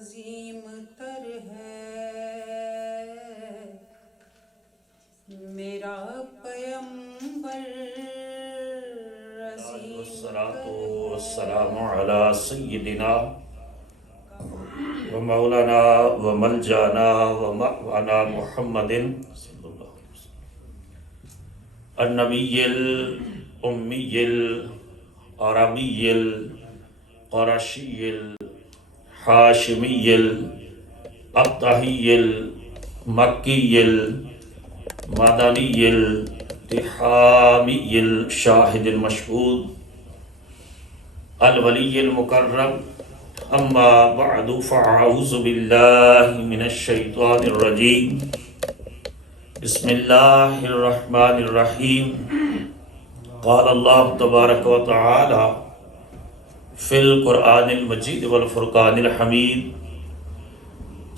عظیم تر ہے میرا پیمبر والصلاة والسلام على سيدنا ومولانا وملجانا ومأوانا محمد صلی اللہ علیہ وسلم النبی الأمی العربی القرشی الحاشمی الابطحی المکی المدنی التحامی الشاہد المشہود الولی المکرم اما بعد فاعوذ باللہ من الشیطان الرجیم بسم اللہ الرحمن الرحیم قال اللہ تبارک و تعالی فی القرآن المجید والفرقان الحمید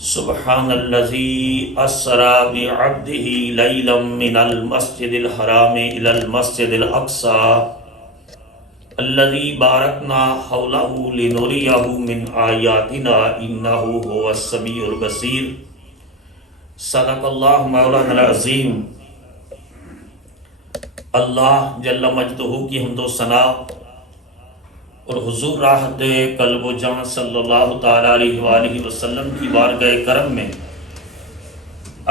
سبحان الذی اسری بعبدہ لیلا من المسجد الحرام الی المسجد الاقصی الذی بارکنا حولہ لنریہ من آیاتنا انہ هو السمیع البصیر صدق اللہ مولانا العظیم۔ اللہ جل مجدہ کی حمد و ثنا اور حضور راحت قلب و جان صلی اللہ تعالیٰ علیہ وآلہ وسلم کی بارگاہ کرم میں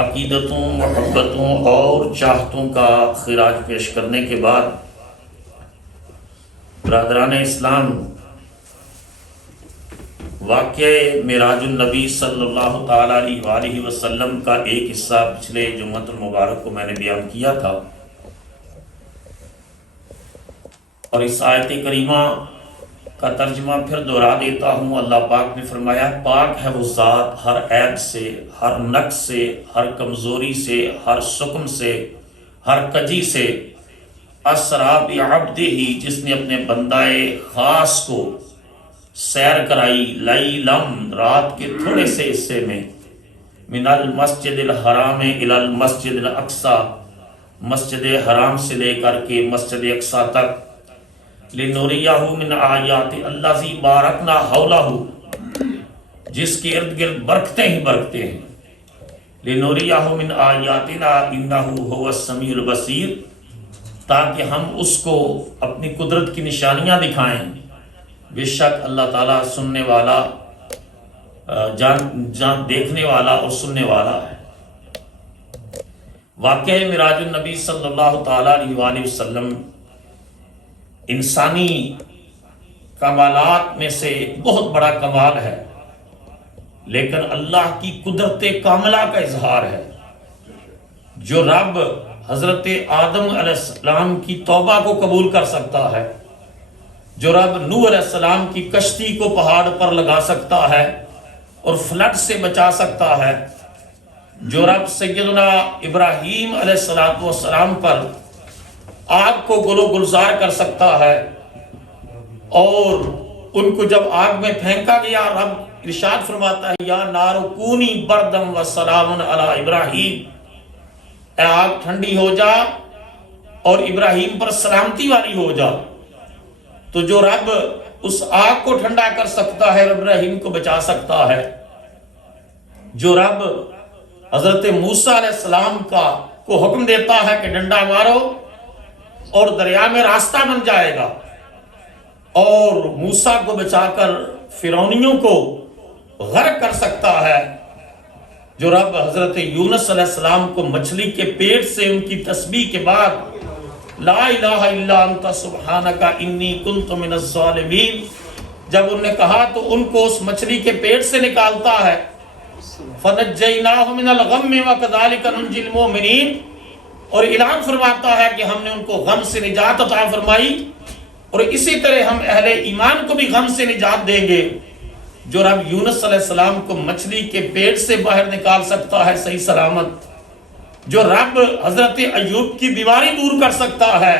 عقیدتوں، محبتوں اور چاہتوں کا خراج پیش کرنے کے بعد برادران اسلام، واقعہ معراج النبی صلی اللہ تعالیٰ علیہ وآلہ وسلم کا ایک حصہ پچھلے جمعۃ المبارک کو میں نے بیان کیا تھا، اور اس آیت کریمہ کا ترجمہ پھر دہرا دیتا ہوں۔ اللہ پاک نے فرمایا، پاک ہے وہ ذات ہر عیب سے، ہر نقص سے، ہر کمزوری سے، ہر سقم سے، ہر کجی سے، اسریٰ بعبدہ، جس نے اپنے بندہ خاص کو سیر کرائی، لیلم، رات کے تھوڑے سے حصے میں، من المسجد الحرام الی المسجد الاقصی، مسجد حرام سے لے کر کے مسجد اقصی تک، لنریہ من آیات الذی بارکنا حولہ، جس کے ارد گرد برکتیں ہی برکتیں ہیں، لنریہ من آیاتنا انہ هو السمیع البصیر، تاکہ ہم اس کو اپنی قدرت کی نشانیاں دکھائیں۔ بے شک اللہ تعالیٰ سننے والا، جان دیکھنے والا اور سننے والا ہے۔ واقعہ معراج النبی صلی اللہ تعالیٰ علیہ وآلہ وسلم انسانی کمالات میں سے بہت بڑا کمال ہے، لیکن اللہ کی قدرت کاملہ کا اظہار ہے۔ جو رب حضرت آدم علیہ السلام کی توبہ کو قبول کر سکتا ہے، جو رب نوح علیہ السلام کی کشتی کو پہاڑ پر لگا سکتا ہے اور فلڈ سے بچا سکتا ہے، جو رب سیدنا ابراہیم علیہ السلام پر آگ کو گل و گلزار کر سکتا ہے، اور ان کو جب آگ میں پھینکا گیا، رب ارشاد فرماتا ہے، یا نار کونی بردم و سلام علی ابراہیم، اے آگ ٹھنڈی ہو جا اور ابراہیم پر سلامتی والی ہو جا۔ تو جو رب اس آگ کو ٹھنڈا کر سکتا ہے، ابراہیم کو بچا سکتا ہے، جو رب حضرت موسیٰ علیہ السلام کو حکم دیتا ہے کہ ڈنڈا مارو اور دریا میں راستہ بن جائے گا، اور موسیٰ کو بچا کر فرعونیوں کو غرق کر سکتا ہے، جو رب حضرت یونس علیہ السلام کو مچھلی کے پیٹ سے ان کی تسبیح کے بعد لا الہ الا انت سبحانک انی کنت من الظالمین جب انہوں نے کہا تو ان کو اس مچھلی کے پیٹ سے نکالتا ہے، فنجیناہ من الغم وکذالک ننجی المؤمنین، اور اعلان فرماتا ہے کہ ہم نے ان کو غم سے نجات عطا فرمائی، اور اسی طرح ہم اہل ایمان کو بھی غم سے نجات دیں گے۔ جو رب یونس علیہ السلام کو مچھلی کے پیٹ سے باہر نکال سکتا ہے صحیح سلامت، جو رب حضرت ایوب کی بیماری دور کر سکتا ہے،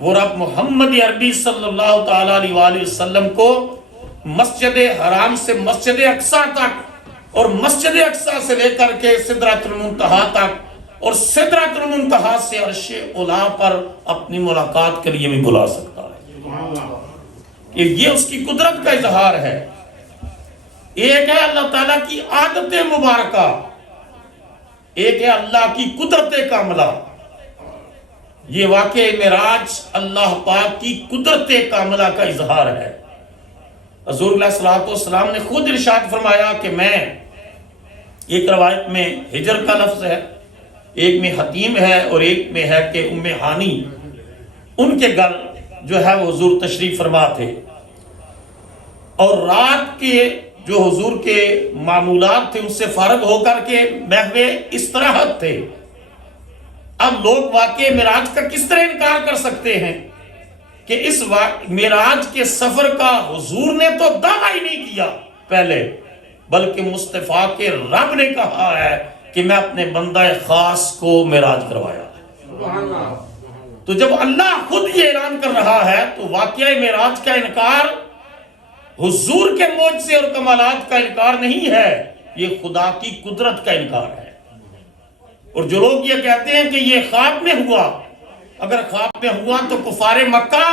وہ رب محمد عربی صلی اللہ تعالیٰ علیہ وآلہ وسلم کو مسجد حرام سے مسجد اقصی تک، اور مسجد اقصی سے لے کر کے سدرۃ المنتہا تک، اور سدرۃ المنتہا سے عرش اولا پر اپنی ملاقات کے لیے بھی بلا سکتا ہے۔ کہ یہ اس کی قدرت کا اظہار ہے۔ ایک ہے اللہ تعالیٰ کی عادت مبارکہ، ایک ہے اللہ کی قدرت کاملہ۔ یہ واقعہ معراج اللہ پاک کی قدرت کاملہ کا اظہار ہے۔ حضور علیہ الصلوۃ والسلام نے خود ارشاد فرمایا کہ میں، ایک روایت میں ہجر کا لفظ ہے، ایک میں حتیم ہے اور ایک میں ہے کہ ام ہانی، ان کے گھر جو ہے وہ حضور تشریف فرما تھے، اور رات کے جو حضور کے معمولات تھے ان سے فارغ ہو کر کے محو استراحت تھے۔ اب لوگ واقعہ معراج کا کس طرح انکار کر سکتے ہیں کہ اس معراج کے سفر کا حضور نے تو دعویٰ ہی نہیں کیا پہلے، بلکہ مصطفیٰ کے رب نے کہا ہے کہ میں اپنے بندہ خاص کو معراج کروایا۔ تو جب اللہ خود یہ اعلان کر رہا ہے تو واقعہ معراج کا انکار حضور کے معجزے اور کمالات کا انکار نہیں ہے، یہ خدا کی قدرت کا انکار ہے۔ اور جو لوگ یہ کہتے ہیں کہ یہ خواب میں ہوا، اگر خواب میں ہوا تو کفار مکہ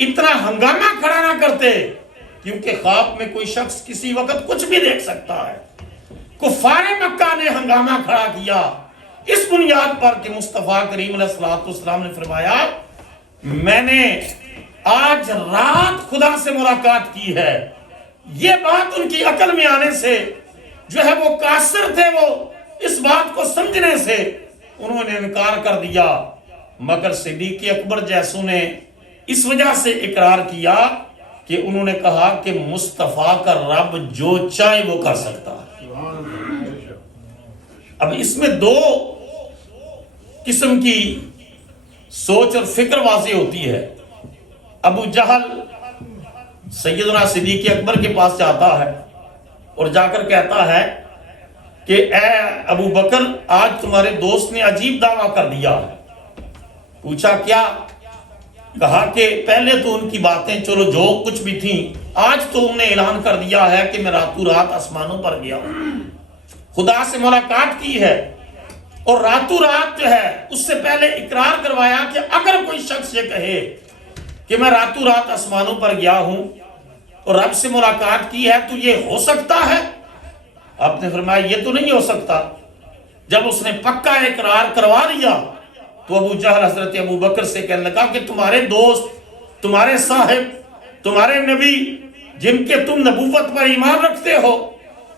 اتنا ہنگامہ کھڑا نہ کرتے، کیونکہ خواب میں کوئی شخص کسی وقت کچھ بھی دیکھ سکتا ہے۔ کفار مکہ نے ہنگامہ کھڑا کیا اس بنیاد پر کہ مصطفیٰ کریم علیہ السلام نے فرمایا میں نے آج رات خدا سے ملاقات کی ہے۔ یہ بات ان کی عقل میں آنے سے جو ہے وہ قاصر تھے، وہ اس بات کو سمجھنے سے انہوں نے انکار کر دیا، مگر صدیق اکبر جیسوں نے اس وجہ سے اقرار کیا کہ انہوں نے کہا کہ مصطفیٰ کا رب جو چاہے وہ کر سکتا ہے۔ اب اس میں دو قسم کی سوچ اور فکر واضح ہوتی ہے۔ ابو جہل سیدنا صدیق اکبر کے پاس جاتا ہے اور جا کر کہتا ہے کہ اے ابو بکر، آج تمہارے دوست نے عجیب دعویٰ کر دیا ہے۔ پوچھا کیا؟ کہا کہ پہلے تو ان کی باتیں چلو جو کچھ بھی تھیں، آج تو انہوں نے اعلان کر دیا ہے کہ میں راتوں رات آسمانوں پر گیا ہوں، خدا سے ملاقات کی ہے، اور راتوں رات جو ہے اس سے پہلے اقرار کروایا کہ اگر کوئی شخص یہ کہے کہ میں راتوں رات آسمانوں پر گیا ہوں اور رب سے ملاقات کی ہے تو یہ ہو سکتا ہے؟ آپ نے فرمایا یہ تو نہیں ہو سکتا۔ جب اس نے پکا اقرار کروا لیا تو ابو جہل حضرت ابو بکر سے کہنے لگا کہ تمہارے دوست، تمہارے صاحب، تمہارے نبی جن کے تم نبوت پر ایمان رکھتے ہو،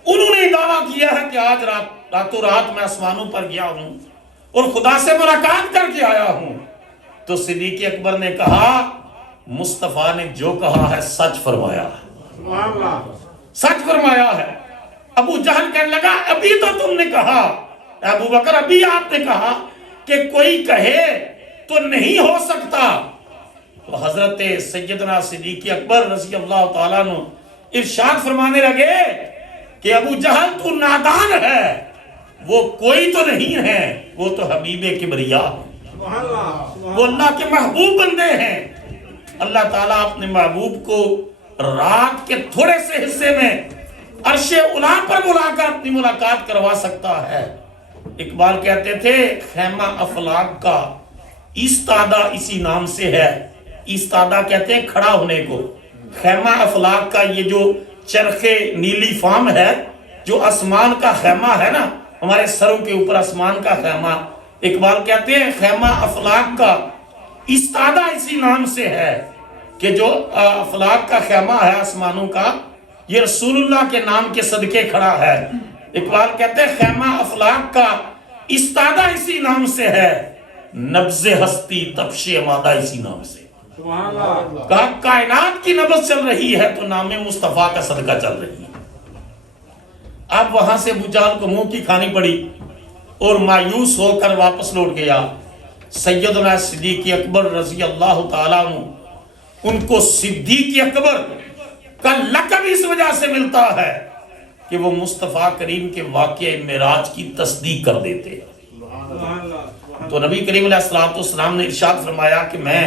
انہوں نے دعویٰ کیا ہے کہ آج راتوں رات میں آسمانوں پر گیا ہوں اور خدا سے ملاقات کر کے آیا ہوں۔ تو صدیق اکبر نے کہا مصطفیٰ نے جو کہا ہے سچ فرمایا ہے، سچ فرمایا ہے۔ ابو جہل کہنے لگا ابھی تو تم نے کہا، ابو بکر ابھی آپ نے کہا کہ کوئی کہے تو نہیں ہو سکتا۔ تو حضرت سیدنا صدیق اکبر رضی اللہ تعالیٰ عنہ ارشاد فرمانے لگے کہ ابو جہل تو نادان ہے، وہ کوئی تو نہیں ہے، وہ تو حبیب کبریا ہے، وہ اللہ کے محبوب بندے ہیں۔ اللہ تعالیٰ اپنے محبوب کو رات کے تھوڑے سے حصے میں عرش اولی پر بلا کر اپنی ملاقات کروا سکتا ہے۔ اقبال کہتے تھے خیمہ افلاک کا ایستادہ اسی نام سے ہے۔ ایستادہ کہتے ہیں کھڑا ہونے کو۔ خیمہ افلاک کا یہ جو چرخ نیلی فام ہے، جو آسمان کا خیمہ ہے نا، ہمارے سروں کے اوپر آسمان کا خیمہ، اقبال کہتے ہیں خیمہ افلاک کا ایستادہ اسی نام سے ہے کہ جو افلاک کا خیمہ ہے آسمانوں کا، یہ رسول اللہ کے نام کے صدقے کھڑا ہے۔ اقبال کہتے ہیں خیمہ افلاک کا ایستادہ اسی نام سے ہے، نبض ہستی تپش امادہ اسی نام سے۔ کہا کائنات کی نبض چل رہی ہے تو نام مصطفیٰ کا صدقہ چل رہی ہے۔ اب وہاں سے ابو جہل کو منہ کی کھانی پڑی اور مایوس ہو کر واپس لوٹ گیا۔ سیدنا صدیق اکبر رضی اللہ تعالیٰ عنہ، ان کو صدیق اکبر کا لقب اس وجہ سے ملتا ہے کہ وہ مصطفیٰ کریم کے واقعہ معراج کی تصدیق کر دیتے۔ تو نبی کریم علیہ السلام نے ارشاد فرمایا کہ میں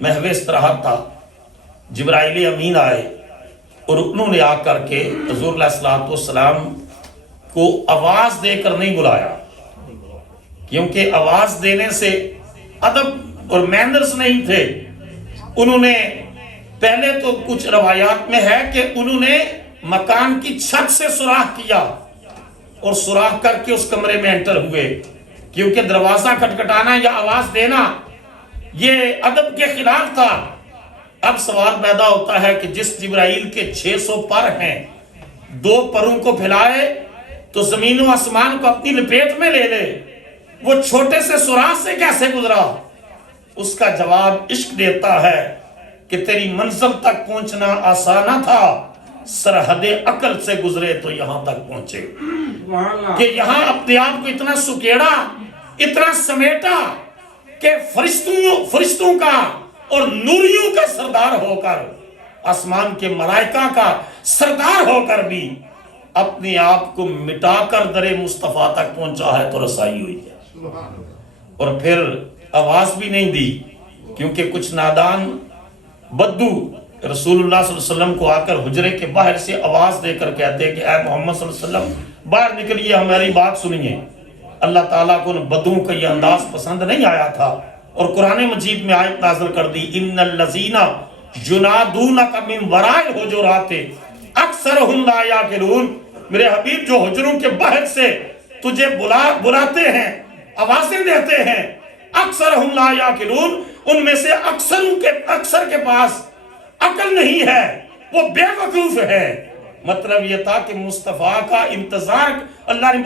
محو استراحت تھا، جبرائیل امین آئے اور انہوں نے آ کر کے حضور علیہ السلام کو آواز دے کر نہیں بلایا، کیونکہ آواز دینے سے ادب اور مینرز نہیں تھے۔ انہوں نے پہلے تو کچھ روایات میں ہے کہ انہوں نے مکان کی چھت سے سوراخ کیا اور سوراخ کر کے اس کمرے میں انٹر ہوئے، کیونکہ دروازہ کھٹکھٹانا یا آواز دینا یہ ادب کے خلاف تھا۔ اب سوال پیدا ہوتا ہے کہ جس جبرائیل کے 600 پر ہیں، 2 پروں کو پھیلائے تو زمین و آسمان کو اپنی لپیٹ میں لے لے، وہ چھوٹے سے سوراخ سے کیسے گزرا؟ اس کا جواب عشق دیتا ہے کہ تیری منزل تک پہنچنا آسان نہ تھا، سرحد عقل سے گزرے تو یہاں تک پہنچے، کہ یہاں اپنے آپ کو اتنا سکیڑا، اتنا سمیٹا کہ فرشتوں کا اور نوریوں کا سردار ہو کر، آسمان کے ملائکہ کا سردار ہو کر بھی اپنے آپ کو مٹا کر در مصطفیٰ تک پہنچا ہے تو رسائی ہوئی ہے۔ اور پھر آواز بھی نہیں دی، کیونکہ کچھ نادان بدو رسول اللہ صلی اللہ علیہ وسلم کو آ کر حجرے کے باہر سے آواز دے کر کہتے ہیں کہ اے محمد صلی اللہ علیہ وسلم باہر نکلیے، ہماری بات سنیے۔ اللہ تعالیٰ کو ان بدوؤں کا یہ انداز پسند نہیں آیا تھا، اور قرآن مجید میں آیت نازل کر دی، ان الذین ینادونک من وراء الحجرات اکثرهم لا یعقلون۔ میرے حبیب جو حجروں کے باہر سے تجھے بلاتے ہیں، آوازیں دیتے ہیں، اکثرهم لا یعقلون، ان میں سے اکثر کے پاس عقل نہیں ہے، وہ بے وقوف ہے۔ مطلب یہ تھا کہ مصطفیٰ کا انتظار اللہ نے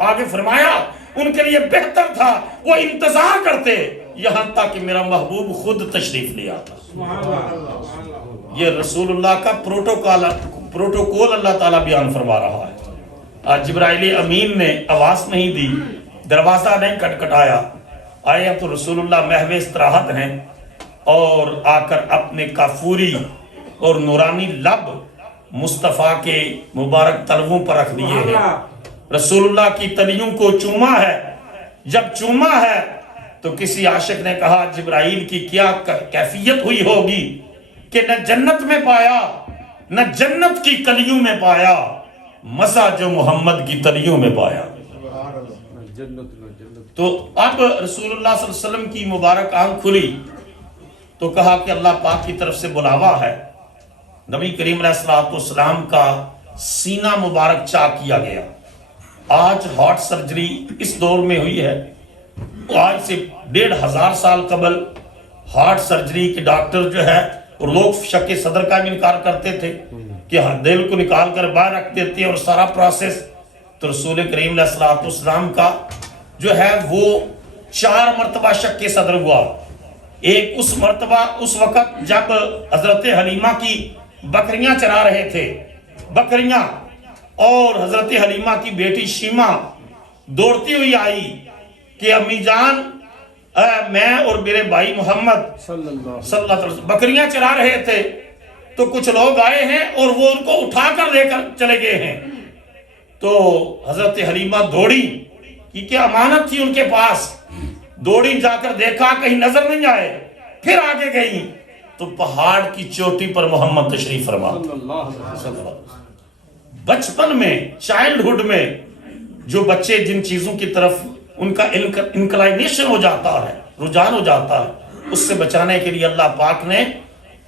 آگے فرمایا ان کے لیے بہتر تھا، وہ انتظار کرتے یہاں تک کہ میرا محبوب خود تشریف لے آتا۔ یہ رسول اللہ کا پروٹوکول اللہ تعالیٰ بیان فرما رہا ہے۔ آج جبرائیل امین نے آواز نہیں دی، دروازہ نہیں کھٹکھٹایا، آئے تو رسول اللہ محو استراحت ہیں اور آ کر اپنے کافوری اور نورانی لب مصطفیٰ کے مبارک تلووں پر رکھ دیے ہیں۔ رسول اللہ کی تلیوں کو چوما ہے۔ جب چوما ہے تو کسی عاشق نے کہا جبرائیل کی کیا کیفیت ہوئی ہوگی کہ نہ جنت میں پایا نہ جنت کی کلیوں میں پایا، مزہ جو محمد کی تلیوں میں پایا۔ تو اب رسول اللہ صلی اللہ علیہ وسلم کی مبارک آنکھ کھلی تو کہا کہ اللہ پاک کی طرف سے بلاوا ہے۔ نبی کریم علیہ السلام کا سینہ مبارک چاک کیا گیا۔ آج ہارٹ سرجری اس دور میں ہوئی ہے، آج سے 1500 سال قبل ہارٹ سرجری کے ڈاکٹر جو ہے، اور لوگ شک صدر کا بھی انکار کرتے تھے کہ دل کو نکال کر باہر رکھ دیتے ہیں اور سارا پروسیس۔ تو رسول کریم علیہ السلام کا جو ہے وہ 4 مرتبہ شک صدر ہوا۔ ایک اس مرتبہ اس وقت جب حضرت حلیمہ کی بکریاں چرا رہے تھے، بکریاں، اور حضرت حلیمہ کی بیٹی شیمہ دوڑتی ہوئی آئی کہ امی جان میں اور میرے بھائی محمد صلی اللہ علیہ وسلم بکریاں چرا رہے تھے تو کچھ لوگ آئے ہیں اور وہ ان کو اٹھا کر لے کر چلے گئے ہیں۔ تو حضرت حلیمہ دوڑی کیونکہ امانت تھی ان کے پاس، دوڑی جا کر دیکھا کہیں نظر نہیں آئے، پھر آگے گئی تو پہاڑ کی چوٹی پر محمد تشریف فرما۔ بچپن میں چائلڈہڈ میں جو بچے جن چیزوں کی طرف ان کا انکلائنیشن ہو جاتا ہے، رجحان ہو جاتا ہے، اس سے بچانے کے لیے اللہ پاک نے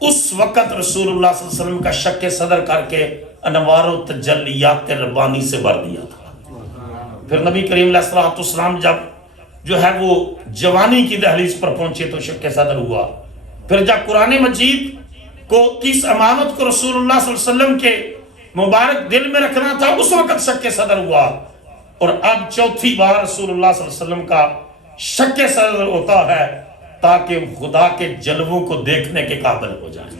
اس وقت رسول اللہ صلی اللہ علیہ وسلم کا شک صدر کر کے انوار و تجلیات ربانی سے بھر دیا تھا۔ پھر نبی کریم علیہ السلام جب جو ہے وہ جوانی کی دہلیز پر پہنچے تو شک صدر ہوا۔ پھر جب قرآن مجید کو اس امانت کو رسول اللہ صلی اللہ علیہ وسلم کے مبارک دل میں رکھنا تھا، اس وقت شک صدر ہوا۔ اور اب چوتھی بار رسول اللہ صلی اللہ علیہ وسلم کا شک صدر ہوتا ہے تاکہ خدا کے جلووں کو دیکھنے کے قابل ہو جائے۔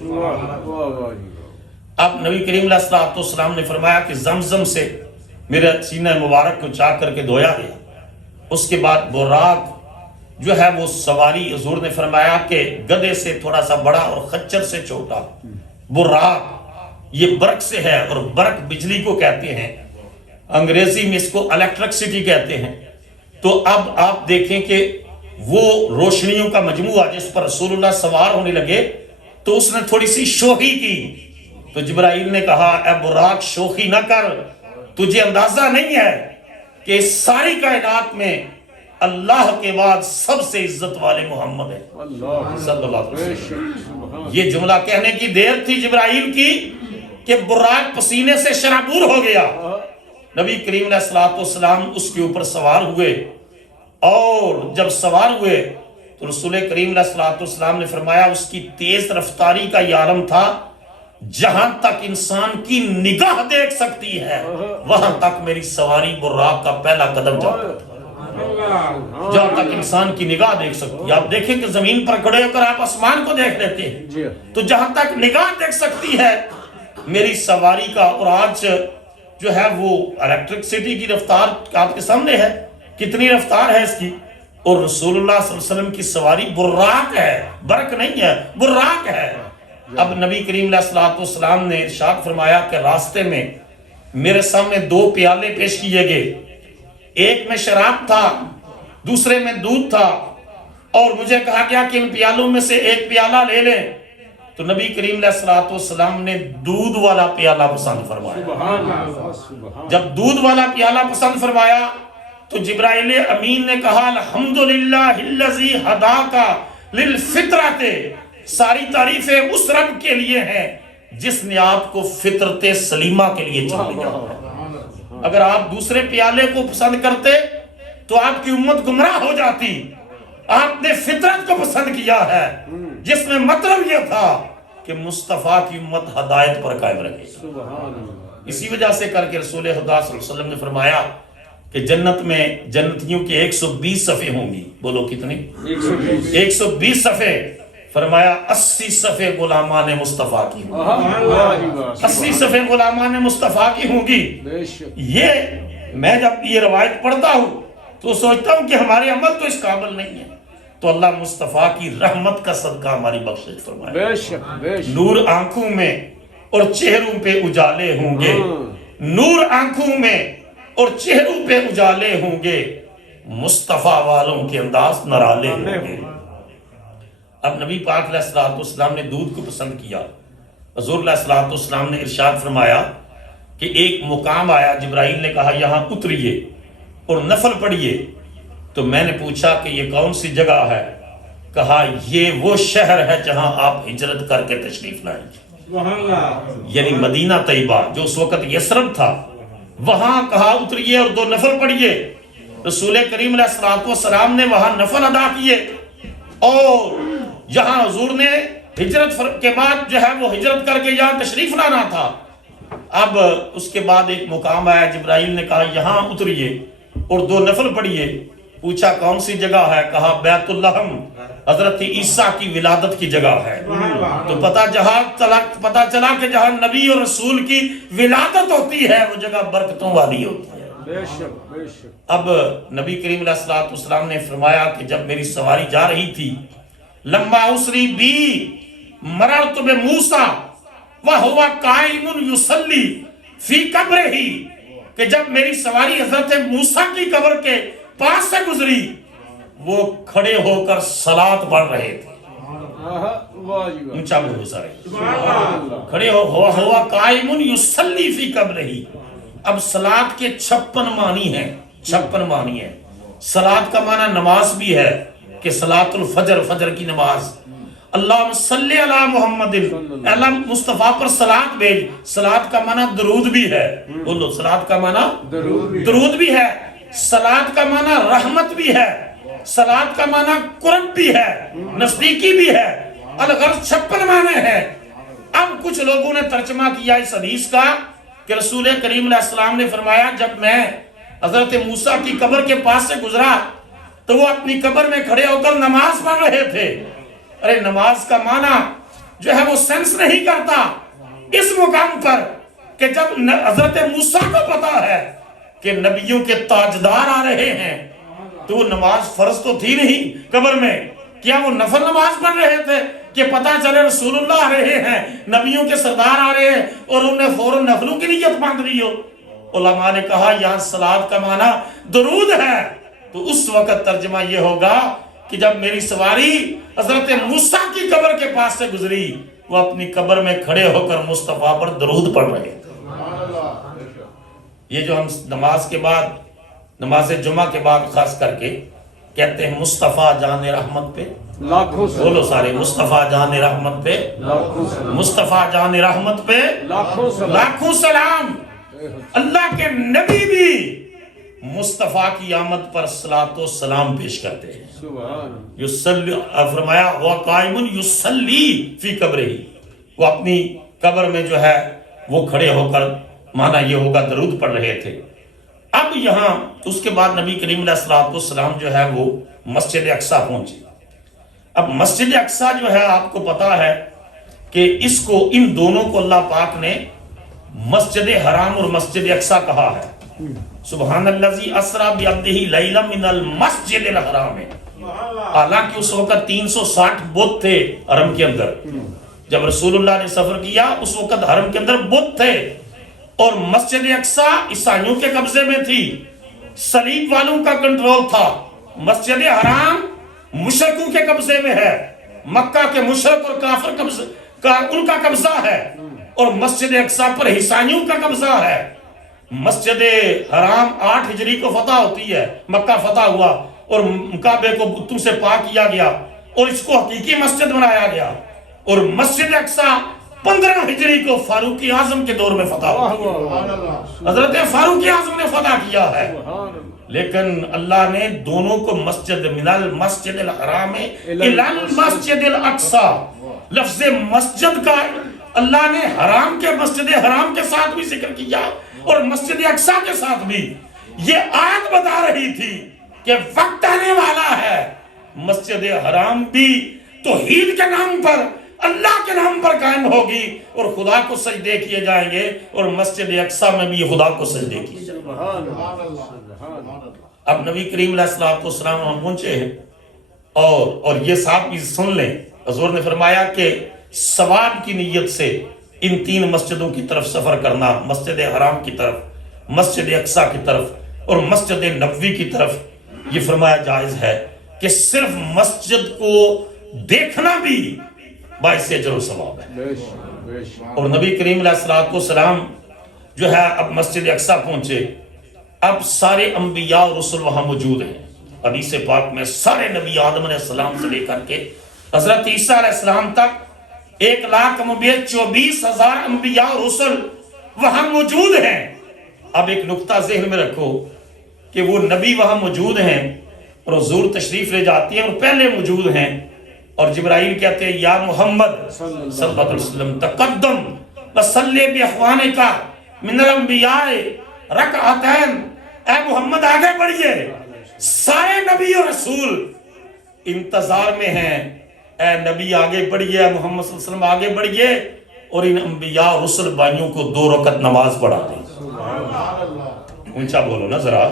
اب نبی کریم علیہ السلام نے فرمایا کہ زمزم سے میرے سینہ مبارک کو چاک کر کے دھویا گیا۔ اس کے بعد براق جو ہے وہ سواری، حضور نے فرمایا کہ گدھے سے تھوڑا سا بڑا اور خچر سے چھوٹا، براق یہ برق سے ہے، اور برق بجلی کو کہتے ہیں، انگریزی میں اس کو الیکٹرکسٹی کہتے ہیں۔ تو اب آپ دیکھیں کہ وہ روشنیوں کا مجموعہ جس پر رسول اللہ سوار ہونے لگے تو اس نے تھوڑی سی شوخی کی تو جبرائیل نے کہا اے براق شوخی نہ کر، تجھے اندازہ نہیں ہے کہ ساری کائنات میں اللہ کے بعد سب سے عزت والے محمد ہیں صلی اللہ علیہ وسلم۔ یہ جملہ کہنے کی دیر تھی جبرائیل کی کہ براق پسینے سے شرابور ہو گیا. نبی کریم علیہ الصلوۃ والسلام اس کے اوپر سوار ہوئے، اور جب سوار ہوئے تو رسول کریم علیہ الصلوۃ والسلام نے فرمایا اس کی تیز رفتاری کا یہ عالم تھا، جہاں تک انسان کی نگاہ دیکھ سکتی ہے وہاں تک میری سواری براق کا پہلا قدم جاتا تھا. جہاں تک انسان کی نگاہ دیکھ سکتی ہے. آپ دیکھیں کہ زمین پر کھڑے ہو کر آپ آسمان کو دیکھ لیتے ہیں، تو جہاں تک نگاہ دیکھ سکتی ہے میری سواری کا. اور آج جو ہے وہ الیکٹرکسٹی کی رفتار آپ کے سامنے ہے، کتنی رفتار ہے اس کی. اور رسول اللہ صلی اللہ علیہ وسلم کی سواری براق ہے، برق نہیں ہے، براق ہے. اب نبی کریم علیہ الصلوۃ والسلام نے ارشاد فرمایا کہ راستے میں میرے سامنے 2 پیالے پیش کیے گئے، ایک میں شراب تھا، دوسرے میں دودھ تھا، اور مجھے کہا گیا کہ ان پیالوں میں سے ایک پیالہ لے لیں. تو نبی کریم علیہ الصلوۃ والسلام نے دودھ والا پیالہ پسند فرمایا. جب دودھ والا پیالہ پسند فرمایا تو جبرائیل امین نے کہا الحمدللہ الذی ہداک للفطرۃ، ساری تعریفیں اس رب کے لیے ہیں جس نے آپ کو فطرت سلیمہ کے لیے چن لیا. اگر آپ دوسرے پیالے کو پسند کرتے تو آپ کی امت گمراہ ہو جاتی. آپ نے فطرت کو پسند کیا ہے جس میں مطلب یہ تھا کہ مصطفیٰ کی امت ہدایت پر قائم رہے. اسی وجہ سے کر کے رسول خدا صلی اللہ علیہ وسلم نے فرمایا کہ جنت میں جنتیوں کی 120 صفیں ہوں گی. بولو کتنی؟ 120 صفیں. فرمایا 80 صفیں غلامان مصطفیٰ کی ہوں گی. 80 صفیں غلامان مصطفیٰ کی ہوں گی. یہ میں جب یہ روایت پڑھتا ہوں تو سوچتا ہوں کہ ہمارے عمل تو اس قابل نہیں ہے. تو اللہ مصطفیٰ کی رحمت کا صدقہ ہماری بخشش فرمائے. نور آنکھوں میں اور چہروں پہ اجالے ہوں گے، نور آنکھوں میں اور چہروں پہ اجالے ہوں گے، مصطفیٰ والوں کے انداز نرالے ہوں گے. اب نبی پاک علیہ الصلوۃ والسلام نے دودھ کو پسند کیا. حضور علیہ الصلوۃ والسلام نے ارشاد فرمایا کہ ایک مقام آیا، جبرائیل نے کہا یہاں اتریے اور نفل پڑھیے. تو میں نے پوچھا کہ یہ کون سی جگہ ہے؟ کہا یہ وہ شہر ہے جہاں آپ ہجرت کر کے تشریف لائیں، یعنی مدینہ طیبہ جو اس وقت یثرب تھا. وہاں کہا اتریے اور 2 نفل پڑھیے. رسول کریم علیہ الصلوۃ والسلام نے وہاں نفل ادا کیے، اور جہاں حضور نے ہجرت کے بعد جو ہے وہ ہجرت کر کے یہاں تشریف لانا تھا. اب اس کے بعد ایک مقام آیا، جبرائیل نے کہا یہاں اتریے اور 2 نفل پڑھیے. پوچھا کون سی جگہ ہے؟ کہا بیت اللحم، حضرت عیسیٰ کی ولادت کی جگہ ہے. تو پتہ چلا کہ جہاں نبی اور رسول کی ولادت ہوتی ہے وہ جگہ برکتوں والی ہوتی ہے. اب نبی کریم علیہ الصلوۃ والسلام نے فرمایا کہ جب میری سواری جا رہی تھی، لما اسری بی مررت بموسیٰ وہو قائم یصلی فی قبرہ، کہ جب میری سواری حضرت موسیٰ کی قبر کے پاس سے گزری وہ کھڑے ہو کر صلاۃ پڑھ رہے تھے. اونچا بولو سارے، کھڑے ہوا قائم یصلی فی قبرہ. اب صلاۃ کے 56 معنی ہیں، 56 معنی ہیں. صلاۃ کا معنی نماز بھی ہے کہ صلاۃ الفجر، فجر کی نماز. اللہم صلی علی محمد، اللہ مصطفیٰ پر صلاۃ بھیج. صلاۃ کا معنی درود بھی ہے. بولو صلاۃ کا معنی درود بھی ہے. صلاۃ کا معنی رحمت بھی ہے. صلاۃ کا معنی قرب بھی ہے، نزدیکی بھی ہے. الغرض 56 معنی ہے. اب کچھ لوگوں نے ترجمہ کیا اس حدیث کا کہ رسول کریم علیہ السلام نے فرمایا جب میں حضرت موسیٰ کی قبر کے پاس سے گزرا تو وہ اپنی قبر میں کھڑے ہو کر نماز پڑھ رہے تھے. ارے نماز کا معنی جو ہے وہ سینس نہیں کرتا اس مقام پر کہ جب حضرت موسیٰ کو پتا ہے کہ نبیوں کے تاجدار آ رہے ہیں تو وہ نماز فرض تو تھی نہیں قبر میں. کیا وہ نفل نماز پڑھ رہے تھے کہ پتا چلے رسول اللہ آ رہے ہیں، نبیوں کے سردار آ رہے ہیں، اور انہیں فوراً نفلوں کی نیت باندھ لی ہو؟ علماء نے کہا یہاں صلاۃ کا معنی درود ہے. تو اس وقت ترجمہ یہ ہوگا کہ جب میری سواری حضرت موسیٰ کی قبر کے پاس سے گزری وہ اپنی قبر میں کھڑے ہو کر مصطفیٰ پر درود پڑھ رہے تھے. یہ جو ہم نماز کے بعد، نماز جمعہ کے بعد خاص کر کے کہتے ہیں مصطفیٰ جان رحمت پہ لاکھوں سلام، بولو سارے مصطفیٰ جان رحمت پہ لاکھوں سلام، مصطفیٰ جان رحمت پہ لاکھوں سلام، لاکھوں سلام۔ اللہ کے نبی بھی مصطفیٰ کی آمد پر صلاۃ و سلام پیش کرتے ہیں۔ سبحان یصلی فرمایا وہ قائم یصلی فی قبرہ، وہ اپنی قبر میں جو ہے وہ کھڑے ہو کر مانا یہ ہوگا درود پڑھ رہے تھے۔ اب یہاں اس کے بعد نبی کریم علیہ الصلوۃ والسلام جو ہے وہ مسجد اقصیٰ پہنچے۔ اب مسجد اقصیٰ جو ہے آپ کو پتا ہے کہ اس کو ان دونوں کو اللہ پاک نے مسجد حرام اور مسجد اقصیٰ کہا ہے۔ سبحان الذی اسریٰ بعبدہ لیلا من المسجد الحرام، حالانکہ اس وقت 360 بت تھے حرم کے اندر۔ جب رسول اللہ نے سفر کیا اس وقت حرم کے اندر بت تھے، اور مسجد اقصیٰ عیسائیوں کے قبضے میں تھی، صلیب والوں کا کنٹرول تھا۔ مسجد حرام مشرکوں کے قبضے میں ہے، مکہ کے مشرک اور کافر ان کا قبضہ ہے، اور مسجد اقصیٰ پر عیسائیوں کا قبضہ ہے۔ مسجد حرام 8 ہجری کو فتح ہوتی ہے، مکہ فتح ہوا اور کعبے کو بتوں سے پاک کیا گیا اور اس کو حقیقی مسجد بنایا گیا، اور مسجد اقصیٰ 15 ہجری کو فاروق اعظم کے دور میں فتح ہوئی ہے۔ حضرت فاروق اعظم نے فتح کیا ہے، لیکن اللہ نے دونوں کو مسجد من المسجد الحرام الی المسجد الاقصیٰ، لفظ مسجد کا اللہ نے حرام کے مسجد حرام کے ساتھ بھی ذکر کیا اور مسجد اقصیٰ کے ساتھ بھی۔ یہ آیت بتا رہی تھی کہ وقت آنے والا ہے مسجد حرام بھی توحید کے نام پر، اللہ کے نام پر قائم ہوگی اور خدا کو سجدے کیے جائیں گے، اور مسجد اقصیٰ میں بھی خدا کو سجدے کیے جائیں گے۔ اب نبی کریم علیہ الصلوۃ والسلام وہاں پہنچے ہیں، اور یہ صاحب بھی سن لیں، حضور نے فرمایا کہ ثواب کی نیت سے ان 3 مسجدوں کی طرف سفر کرنا، مسجد حرام کی طرف، مسجد اقصیٰ کی طرف اور مسجد نبوی کی طرف، یہ فرمایا جائز ہے کہ صرف مسجد کو دیکھنا بھی باعث اجر و ثواب ہے۔ اور نبی کریم علیہ الصلوۃ والسلام جو ہے اب مسجد اقصیٰ پہنچے۔ اب سارے انبیاء اور رسل وہاں موجود ہیں۔ حدیث پاک میں سارے نبی آدم علیہ السلام سے لے کر کے حضرت عیسیٰ علیہ السلام تک 1,24,000 انبیاء اور رسل وہاں موجود ہیں۔ اب ایک نقطہ ذہن میں رکھو کہ وہ نبی وہاں موجود ہیں اور حضور تشریف لے جاتی ہیں اور پہلے موجود ہیں، اور جبرائیل کہتے ہیں یا محمد صلی اللہ علیہ وسلم تقدم وصلی باخوانک من الانبیاء رکعتین، اے محمد آگے بڑھئے۔ سارے نبی اور رسول انتظار میں ہیں، اے نبی آگے بڑھئے، اے محمد صلی اللہ علیہ وسلم آگے بڑھئے، اور ان انبیاء اور رسل بھائیوں کو 2 رکعت نماز پڑھا دیں۔ اونچا بولو نا ذرا۔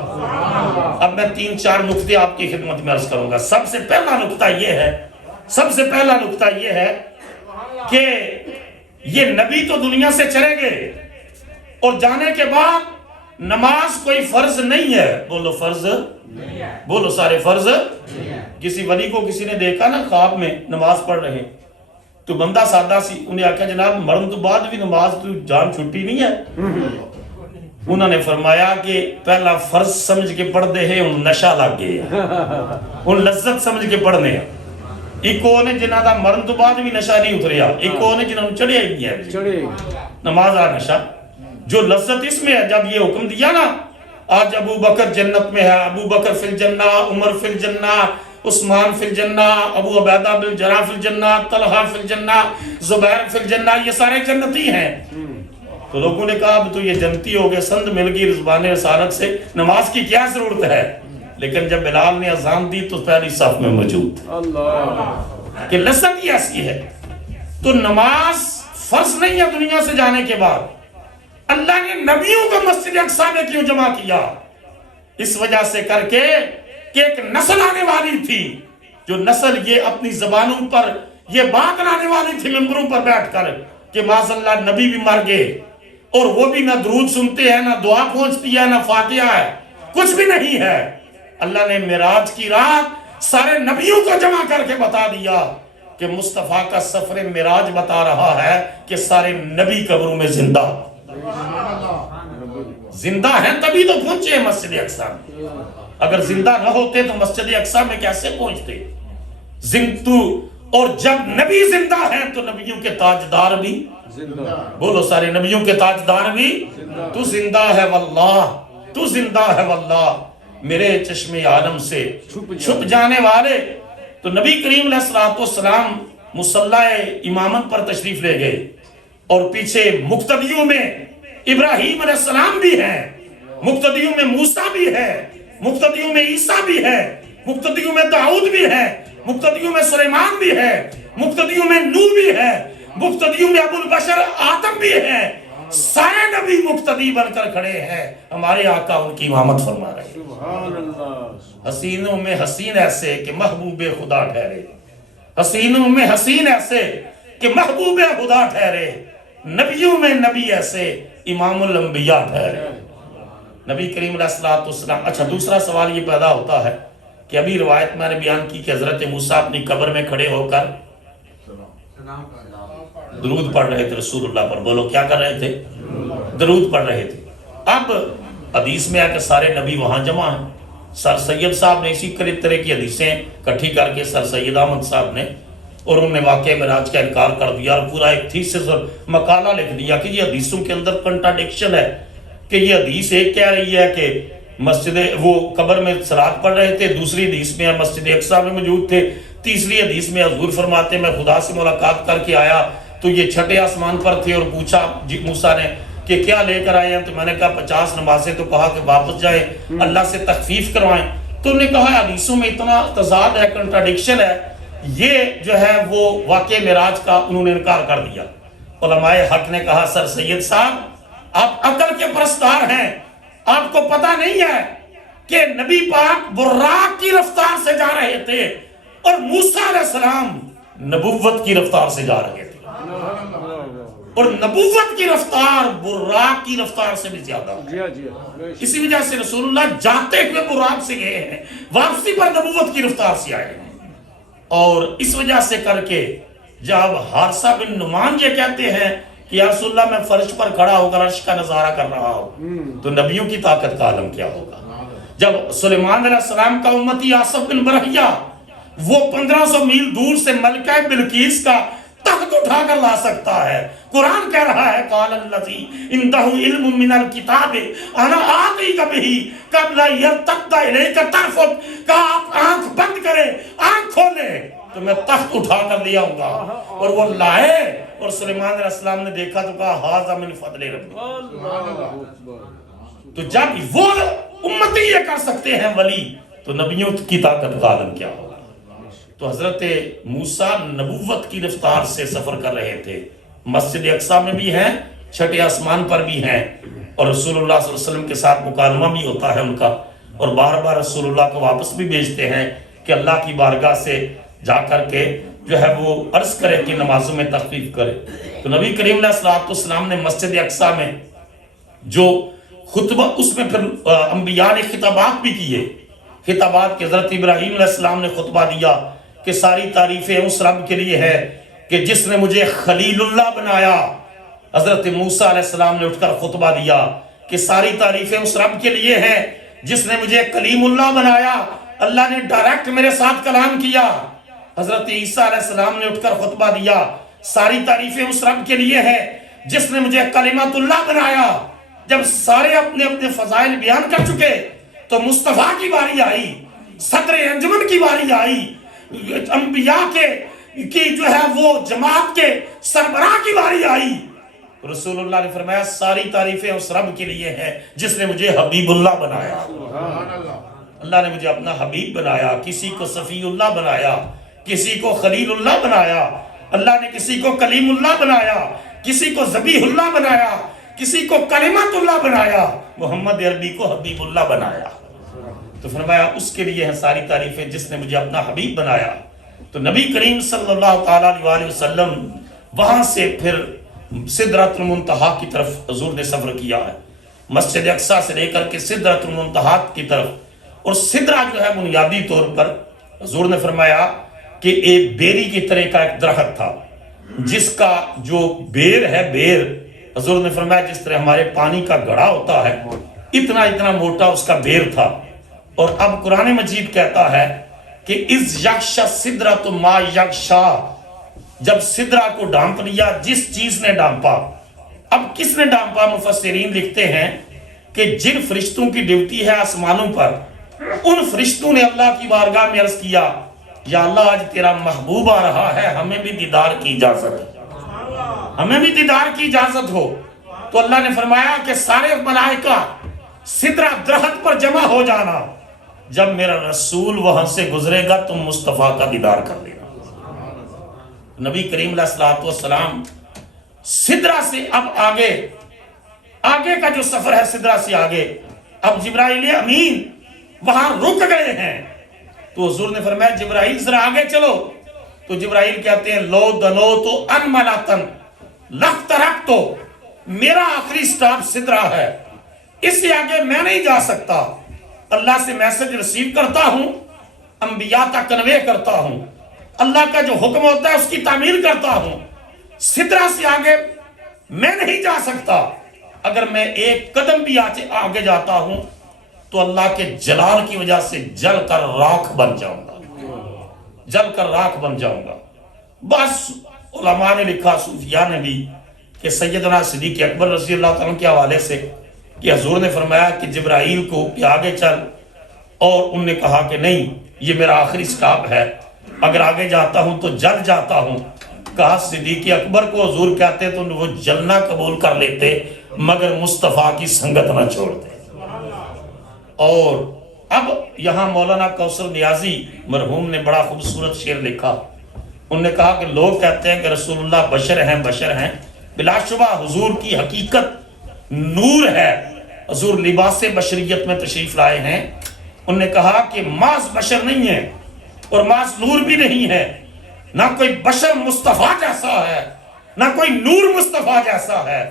اب میں 3-4 نقطے آپ کی خدمت میں عرض کروں گا۔ سب سے پہلا نقطہ یہ ہے کہ یہ نبی تو دنیا سے چلے گئے، اور جانے کے بعد نماز کوئی فرض نہیں ہے۔ بولو فرض، بولو سارے فرض۔ کسی ولی کو کسی نے دیکھا نا خواب میں نماز پڑھ رہے ہیں، تو بندہ سادہ سی انہیں آکھا جناب مرن تو بعد بھی نماز تو جان چھٹی نہیں ہے۔ انہوں نے فرمایا کہ پہلا فرض سمجھ کے پڑھ دے ہیں، ان نشہ لگ گئے ہیں، ان لذت سمجھ کے پڑھنے ہیں۔ ایک نے جنہ دا مرن تو بعد بھی نشہ نہیں اتریا، ایک نے جنہوں نے چڑھیا ہی نہیں ہے نماز آ نشہ۔ جو لذت اس میں ہے، جب یہ حکم دیا نا آج ابو بکر جنت میں ہے، ابو بکر فی الجنہ، عمر فی الجنہ، عثمان فی الجنہ، ابو عبیدہ بن جراح فی الجنہ، طلحہ فی الجنہ، زبیر فی الجنہ، یہ سارے جنتی ہیں۔ تو لوگوں نے کہا اب تو یہ جنتی ہو گئے، سند مل گئی رضوان رسالت سے، نماز کی کیا ضرورت ہے؟ لیکن جب بلال نے اذان دی تو پہلی صف میں موجود تھا کہ لذت یہ ایسی ہے۔ تو نماز فرض نہیں ہے دنیا سے جانے کے بعد۔ اللہ نے نبیوں کو مسجد اقصیٰ میں کیوں جمع کیا؟ اس وجہ سے کر کے کہ ایک نسل آنے والی تھی، جو نسل یہ اپنی زبانوں پر یہ بات لانے والی تھی منبروں پر بیٹھ کر کہ معاذ اللہ نبی بھی مر گئے، اور وہ بھی نہ درود سنتے ہیں، نہ دعا پہنچتی ہے، نہ فاتحہ ہے، کچھ بھی نہیں ہے۔ اللہ نے معراج کی رات سارے نبیوں کو جمع کر کے بتا دیا کہ مصطفیٰ کا سفر معراج بتا رہا ہے کہ سارے نبی قبروں میں زندہ ہیں، تبھی تو پہنچے ہیں مسجد اقصیٰ۔ اگر زندہ نہ ہوتے تو مسجد اقصی میں کیسے پہنچتے؟ زندو اور جب نبی زندہ ہیں تو نبیوں کے تاجدار بھی زندہ بولو سارے نبیوں کے تاجدار بھی تو زندہ ہے واللہ، تو زندہ ہے واللہ، میرے چشم عالم سے چھپ جانے والے۔ تو نبی کریم علیہ السلام مصلی امامت پر تشریف لے گئے اور پیچھے مقتدیوں میں ابراہیم علیہ السلام بھی ہیں، مقتدیوں میں موسیٰ بھی ہے، مقتدیوں میں عیسیٰ بھی ہے، مقتدیوں میں داؤد بھی ہے، مقتدیوں میں سلیمان بھی ہے، مقتدیوں میں نوح بھی ہے، مقتدیوں میں ابو البشر آدم بھی ہے۔ سارے نبی مقتدی بن کر کھڑے ہیں، ہمارے آقا ان کی امامت فرما رہے ہیں۔ سبحان اللہ، حسینوں میں حسین ایسے کہ محبوب خدا ٹھہرے، حسینوں میں حسین ایسے کہ محبوب خدا ٹھہرے، نبیوں میں نبی ایسے امام الانبیاء ٹھہرے۔ نبی کریم علیہ السلام۔ اچھا، دوسرا سوال یہ پیدا ہوتا ہے کہ ابھی روایت میں نے بیان کی کہ حضرت موسیٰ اپنی قبر میں کھڑے ہو کر درود پڑھ رہے تھے رسول اللہ پر۔ بولو کیا کر رہے تھے؟ درود پڑھ رہے تھے۔ اب حدیث میں ہے کہ سارے نبی وہاں جمع ہیں۔ سر سید صاحب نے اسی طرح کی حدیثیں کٹھی کر کے سر سید احمد صاحب نے، اور انہوں نے واقعہ معراج کا انکار کر دیا اور پورا ایک تھیسس اور مقالہ لکھ دیا کہ یہ حدیثوں کے اندر کنٹراڈکشن ہے، کہ یہ حدیث ایک کہہ رہی ہے کہ مسجد وہ قبر میں صلات پڑھ رہے تھے، دوسری حدیث میں مسجد اقصی میں موجود تھے، تیسری حدیث میں حضور فرماتے میں خدا سے ملاقات کر کے آیا تو یہ چھٹے آسمان پر تھے، اور پوچھا موسیٰ نے کہ کیا لے کر آئے ہیں؟ تو میں نے کہا 50 نمازیں، تو کہا کہ واپس جائیں اللہ سے تخفیف کروائیں۔ تو انہوں نے کہا حدیثوں میں اتنا تضاد ہے، کنٹراڈکشن ہے، یہ جو ہے وہ واقع معراج کا انہوں نے انکار کر دیا۔ علماء حق نے کہا سر سید صاحب آپ عقل کے پرستار ہیں، آپ کو پتہ نہیں ہے کہ نبی پاک براق کی رفتار سے جا رہے تھے اور موسیٰ علیہ السلام نبوت کی رفتار سے جا رہے تھے، اور نبوت کی رفتار براق کی رفتار سے بھی زیادہ ہے۔ اسی وجہ سے رسول اللہ جاتے ہوئے براق سے گئے ہیں، واپسی پر نبوت کی رفتار سے آئے ہیں۔ اور اس وجہ سے کر کے جب حارثہ بن نعمان یہ کہتے ہیں کہ یا رسول اللہ میں فرش پر کھڑا ہو کر عرش کا نظارہ کر رہا ہوں، تو نبیوں کی طاقت کا عالم کیا ہوگا۔ جب سلیمان علیہ السلام کا امتی آصف بن برحیہ وہ 1500 میل دور سے ملکہ بلقیس کا تخت اٹھا کر لا سکتا ہے، قرآن کہہ رہا ہے قال الذی عنده علم من الکتاب انا آتیک بہ قبل یرتد الیک طرفک، کہا آپ آنکھ بند کریں، آنکھ کھولیں تو میں تخت اٹھا کر لے آؤں گا، اور وہ لائے، اور سلیمان علیہ السلام نے دیکھا تو کہا ھذا من فضل ربی۔ تو جب وہ امتی یہ کر سکتے ہیں ولی، تو نبیوں کی طاقت کا عالم کیا ہوگا۔ تو حضرت موسیٰ نبوت کی رفتار سے سفر کر رہے تھے، مسجد اقصی میں بھی ہیں، چھٹے آسمان پر بھی ہیں، اور رسول اللہ صلی اللہ علیہ وسلم کے ساتھ مکالمہ بھی ہوتا ہے ان کا، اور بار بار رسول اللہ کو واپس بھی بھیجتے ہیں کہ اللہ کی بارگاہ سے جا کر کے جو ہے وہ عرض کرے کہ نمازوں میں تخفیف کرے۔ تو نبی کریم علیہ السلام نے مسجد اقصی میں جو خطبہ، اس میں پھر انبیاء نے خطابات بھی کیے، خطابات کے حضرت ابراہیم علیہ السلام نے خطبہ دیا کہ ساری تعریفیں اس رب کے لیے ہے کہ جس نے مجھے خلیل اللہ بنایا۔ حضرت موسیٰ علیہ السلام نے اٹھ کر خطبہ دیا کہ ساری تعریفیں اس رب کے لیے ہیں جس نے مجھے کلیم اللہ بنایا، اللہ نے ڈائریکٹ میرے ساتھ کلام کیا۔ حضرت عیسیٰ علیہ السلام نے اٹھ کر خطبہ دیا، ساری تعریفیں اس رب کے لیے ہیں جس نے مجھے کلمۃ اللہ بنایا۔ جب سارے اپنے اپنے فضائل بیان کر چکے تو مصطفیٰ کی باری آئی، صدر انجمن کی باری آئی، انبیاء کی جو ہے وہ جماعت کے سربراہ کی باری آئی۔ رسول اللہ نے فرمایا ساری تعریفیں اس رب کے لیے ہیں جس نے مجھے حبیب اللہ بنایا۔ اللہ نے مجھے اپنا حبیب بنایا، کسی کو صفی اللہ بنایا، کسی کو خلیل اللہ بنایا، اللہ نے کسی کو کلیم اللہ بنایا، کسی کو ذبیح اللہ بنایا، کسی کو کلمت اللہ بنایا، محمد عربی کو حبیب اللہ بنایا۔ تو فرمایا اس کے لیے ہیں ساری تعریفیں جس نے مجھے اپنا حبیب بنایا۔ تو نبی کریم صلی اللہ تعالیٰ علیہ وسلم وہاں سے پھر سدرۃ المنتہا کی طرف حضور نے سفر کیا ہے، مسجد اقصی سے لے کر کے سدرۃ المنتہا کی طرف۔ اور سدرہ جو ہے بنیادی طور پر حضور نے فرمایا کہ ایک بیری کی طرح کا ایک درخت تھا جس کا جو بیر ہے، بیر حضور نے فرمایا جس طرح ہمارے پانی کا گڑھا ہوتا ہے اتنا اتنا موٹا اس کا بیر تھا، اور اب قرآن مجید کہتا ہے کہ از یکشا سدرۃ ما یکشا، جب سدرہ کو ڈھانپ لیا جس چیز نے ڈھانپا. اب کس نے ڈھانپا؟ مفسرین لکھتے ہیں کہ جن فرشتوں کی ڈیوٹی ہے آسمانوں پر، ان فرشتوں نے اللہ کی بارگاہ میں عرض کیا یا اللہ آج تیرا محبوب آ رہا ہے، ہمیں بھی دیدار کی اجازت ہے، ہمیں بھی دیدار کی اجازت ہو. تو اللہ نے فرمایا کہ سارے ملائکہ سدرہ درخت پر جمع ہو جانا، جب میرا رسول وہاں سے گزرے گا تم مصطفیٰ کا دیدار کر لینا. نبی کریم علیہ السلام سدرہ سے اب آگے کا جو سفر ہے، سدرہ سے آگے اب جبرائیل امین وہاں رک گئے ہیں. تو حضور نے فرمایا جبرائیل ذرا آگے چلو. تو جبرائیل کہتے ہیں لو دنو تو ان ملاتن لخت رکھ، تو میرا آخری سٹاپ سدرہ ہے، اس سے آگے میں نہیں جا سکتا. اللہ سے میسج ریسیو کرتا ہوں، انبیاء تک کنوے کرتا ہوں، اللہ کا جو حکم ہوتا ہے اس کی تعمیل کرتا ہوں. سدرہ سے آگے میں نہیں جا سکتا. اگر میں ایک قدم بھی آگے جاتا ہوں تو اللہ کے جلال کی وجہ سے جل کر راکھ بن جاؤں گا. بس علماء نے لکھا، صوفیاء نے بھی، کہ سیدنا صدیق اکبر رضی اللہ تعالیٰ کے حوالے سے کہ حضور نے فرمایا کہ جبرائیل کو کہ آگے چل، اور انہوں نے کہا کہ نہیں، یہ میرا آخری سٹاپ ہے، اگر آگے جاتا ہوں تو جل جاتا ہوں. کہا صدیق اکبر کو حضور کہتے تو وہ جلنا قبول کر لیتے مگر مصطفیٰ کی سنگت نہ چھوڑتے. اور اب یہاں مولانا کوثر نیازی مرحوم نے بڑا خوبصورت شعر لکھا. انہوں نے کہا کہ لوگ کہتے ہیں کہ رسول اللہ بشر ہیں. بلا شبہ حضور کی حقیقت نور ہے، حضور لباس بشریت میں تشریف لائے ہیں. انہوں نے کہا کہ محض بشر نہیں ہے اور محض نور بھی نہیں ہے، نہ کوئی بشر مصطفیٰ جیسا ہے نہ کوئی نور مصطفیٰ جیسا ہے.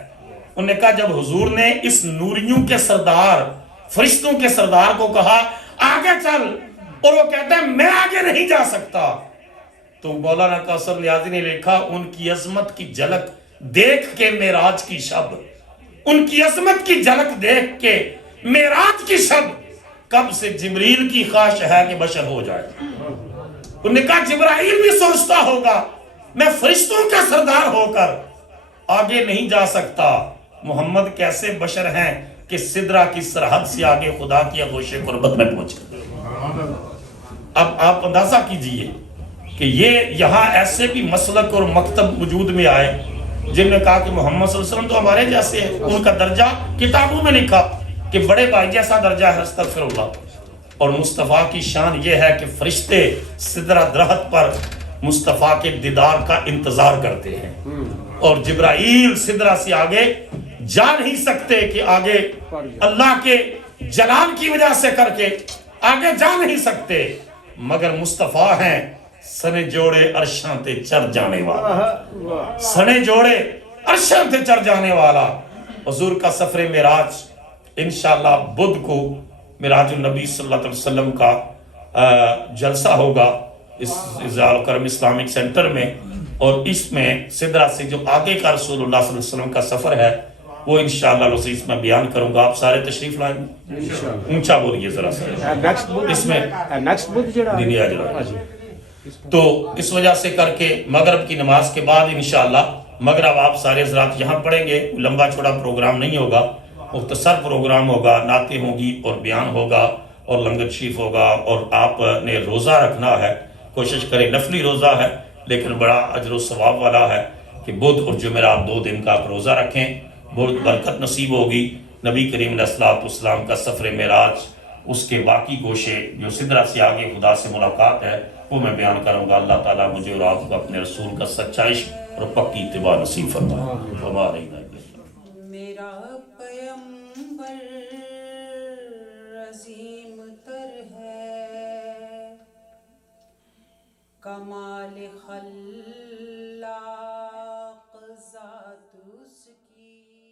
انہوں نے کہا جب حضور نے اس نوریوں کے سردار، فرشتوں کے سردار کو کہا آگے چل، اور وہ کہتا ہے میں آگے نہیں جا سکتا، تو مولانا کوثر نیازی نے لکھا ان کی عظمت کی جھلک دیکھ کے معراج کی شب، ان کی عظمت کی جھلک دیکھ کے معراج کی شب، کب سے جبریل کی خواہش ہے کہ بشر ہو جائے. انہوں نے کہا جبرائیل بھی سوچتا ہوگا میں فرشتوں کا سردار ہو کر آگے نہیں جا سکتا، محمد کیسے بشر ہیں کہ سدرہ کی سرحد سے آگے خدا کی آغوش قربت میں پہنچے. اب آپ اندازہ کیجئے کہ یہ یہاں ایسے بھی مسلک اور مکتب وجود میں آئے جن نے کہا کہ محمد صلی اللہ علیہ وسلم تو ہمارے جیسے ہیں، ان کا درجہ کتابوں میں لکھا کہ بڑے بھائی جیسا درجہ ہے، استغفر اللہ. اور مصطفیٰ کی شان یہ ہے کہ فرشتے سدرہ درخت پر مصطفیٰ کے دیدار کا انتظار کرتے ہیں، اور جبرائیل سدرہ سے آگے جا نہیں سکتے کہ آگے اللہ کے جلال کی وجہ سے کر کے آگے جا نہیں سکتے، مگر مصطفیٰ ہیں سنے جوڑے عرشاں تے چڑھ جانے والا، سنے جوڑے عرشاں تے چڑھ جانے والا. حضور کا سفر معراج انشاءاللہ بدھ کو معراج النبی صلی اللہ علیہ وسلم کا جلسہ ہوگا اس اظہار کرم اسلامک سینٹر میں، اور اس میں سدرہ سے جو آگے کا رسول اللہ صلی اللہ علیہ وسلم کا سفر ہے وہ انشاءاللہ اس میں بیان کروں گا. آپ سارے تشریف لائیں گے؟ اونچا بولیے ذرا سا. اس میں تو اس وجہ سے کر کے مغرب کی نماز کے بعد انشاءاللہ مغرب آپ سارے حضرات یہاں پڑھیں گے. لمبا چوڑا پروگرام نہیں ہوگا، مختصر پروگرام ہوگا، نعتیں ہوں گی اور بیان ہوگا اور لنگر شریف ہوگا. اور آپ نے روزہ رکھنا ہے، کوشش کریں، نفلی روزہ ہے لیکن بڑا اجر و ثواب والا ہے کہ بدھ اور جمعرات 2 دن کا آپ روزہ رکھیں، بہت برکت نصیب ہوگی. نبی کریم علیہ السلام کا سفر معراج، اس کے باقی گوشے جو سدرہ سے آگے خدا سے ملاقات ہے وہ میں بیان کروں گا. اللہ تعالیٰ مجھے اور آپ کو اپنے رسول کا سچا عشق اور پکی اتباع نصیب فرمائے. ہمارے میرا پیمبر عظیم تر ہے، کمال خلاق ذات اس کی